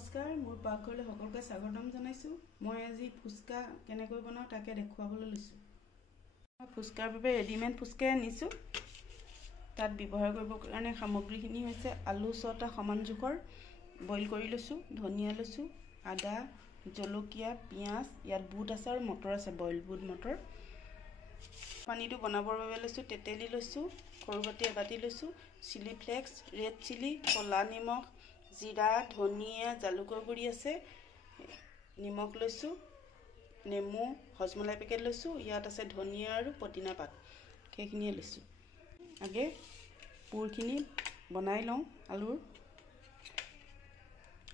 নমস্কাৰ মোৰ পাকঘৰলৈ সকলোকে স্বাগতম জনাইছো। মই আজি ফুচকা কেনেকৈ বনাও তাকে দেখুৱাবলৈ লৈছো। মই ফুচকাৰ বাবে ৰেডিমেড ফুচকা আনিছো। তাত ব্যৱহাৰ কৰিব কাৰণে সামগ্ৰীখিনি হৈছে আলু 6টা সমান জোখৰ বইল কৰি লৈছো, ধনিয়া লৈছো, আদা, জলকীয়া, পিয়াজ, ইয়াত বুট আছে আৰু মটৰ আছে, বইল বুট মটৰ। পানীটো বনাবৰ বাবে লৈছো তেতেলী লৈছো, সৰুবাটি এবাটি লৈছো, চিলি ফ্লেক্স, ৰেড চিলি, কলা নিমখ, জিৰা, ধনিয়া, জালুকৰ গুড়ি আছে, নিমখ লৈছো, নেমু, হজমলাই পেকেট লৈছো, ইয়াত আছে ধনিয়া আৰু পদিনা পাত, সেইখিনিয়ে লৈছো। আগে পুৰখিনি বনাই লওঁ।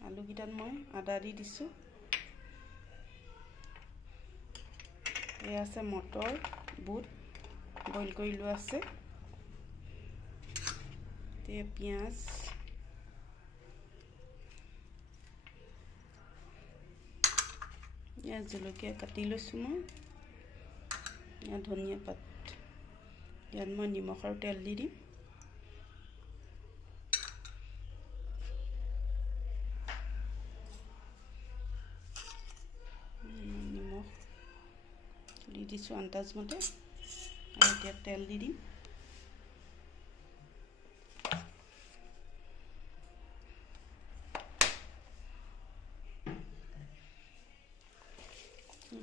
আলুকেইটাত মই আদা দি দিছো। এয়া আছে মটৰ, বুট বইল কৰি লোৱা আছে, পিঁয়াজ, ইয়াত জলকীয়া কাটি লৈছোঁ মই, ইয়াত ধনিয়া পাত, ইয়াত মই নিমখ আৰু তেল দি দিম। নিমখ দি দিছোঁ আন্দাজ মতে, আৰু এতিয়া তেল দি দিম।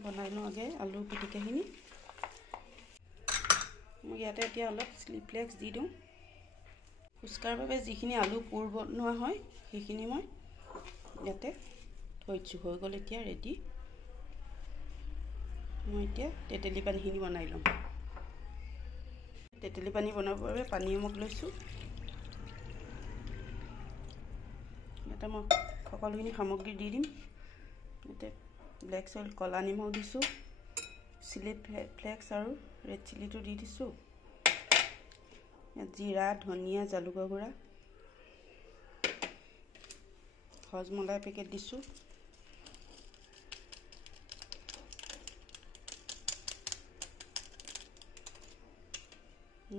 বনাই লওঁ আগে আলু পিটিকাখিনি। মই ইয়াতে এতিয়া অলপ চিলি ফ্লেক্স দি দিওঁ। ফুচকাৰ বাবে যিখিনি আলু পুৰ বনোৱা হয় সেইখিনি মই ইয়াতে থৈছোঁ, হৈ গ'ল এতিয়া ৰেডি। মই এতিয়া তেতেলী পানীখিনি বনাই ল'ম। তেতেলী পানী বনাবৰ বাবে পানী এমুক লৈছোঁ। ইয়াতে মই সকলোখিনি সামগ্ৰী দি দিম। ইয়াতে ব্লেক চল্ট, কলা নিমখ দিছোঁ, চিলি ফ্লেক্স আৰু ৰেড চিলিটো দি দিছোঁ। ইয়াত জিৰা, ধনিয়া, জালুকৰ গুড়া, হজমলাই পেকেট দিছোঁ,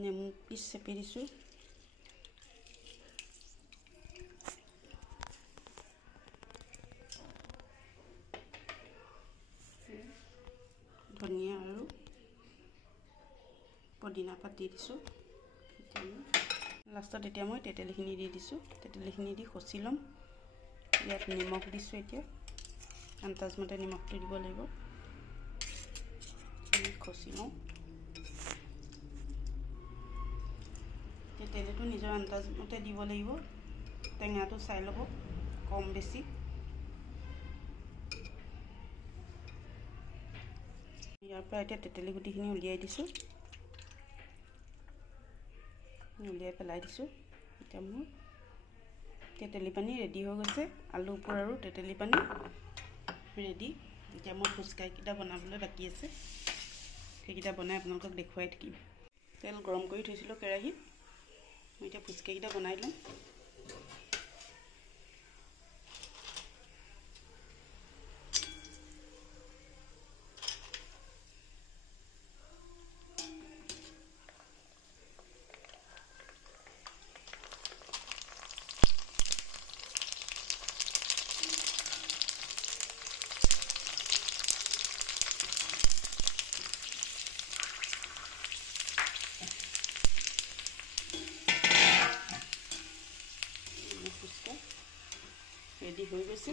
নেমু পিচ চেপি দিছোঁ, ধনিয়া আৰু পদিনা পাত দি দিছোঁ। লাষ্টত এতিয়া মই তেতেলীখিনি দি দিছোঁ। তেতেলীখিনি দি খচি ল'ম। ইয়াত নিমখ দিছোঁ, এতিয়া আন্দাজমতে নিমখটো দিব লাগিব। খচি লওঁ। তেতেলীটো নিজৰ আন্দাজমতে দিব লাগিব, টেঙাটো চাই ল'ব কম বেছি। ইয়াৰ পৰা এতিয়া তেতেলী গুটিখিনি উলিয়াই দিছোঁ, উলিয়াই পেলাই দিছোঁ। এতিয়া মোৰ তেতেলী পানী ৰেডি হৈ গৈছে। আলু পুৰ আৰু তেতেলী পানী ৰেডি। এতিয়া মই ফুচকাকেইটা বনাবলৈ বাকী আছে, সেইকেইটা বনাই আপোনালোকক দেখুৱাই থাকিম। তেল গৰম কৰি থৈছিলোঁ কেৰাহীত, মই এতিয়া ফুচকাকেইটা বনাই লওঁ। ফুচকা ৰেডি হৈ গৈছে।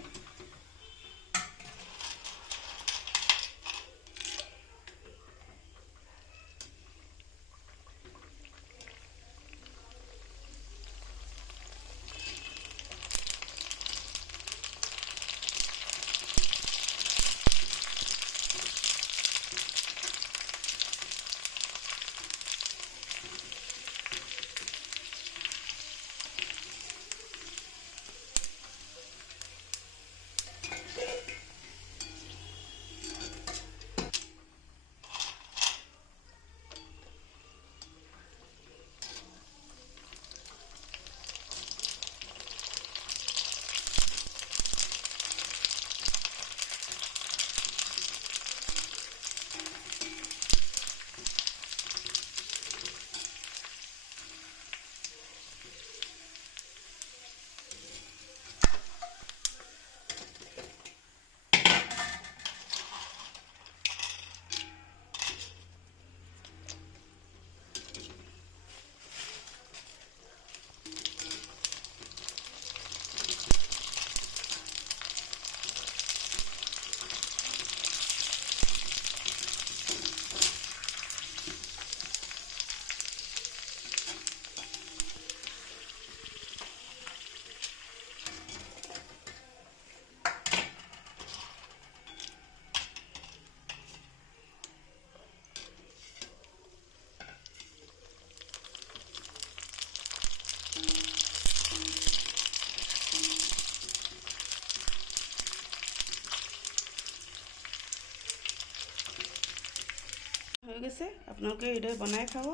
গৈছে আপোনালোকে এইদৰে বনাই খাব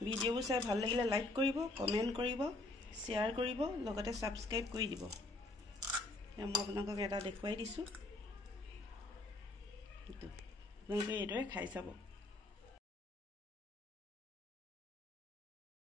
ভিডিঅ'বোৰ চাই ভাল লাগিলে লাইক কৰিব কমেণ্ট কৰিব শ্বেয়াৰ কৰিব লগতে সাবস্ক্ৰাইব কৰি দিব মই আপোনালোকক এটা দেখুৱাই দিছোঁ আপোনালোকে এইদৰে খাই চাব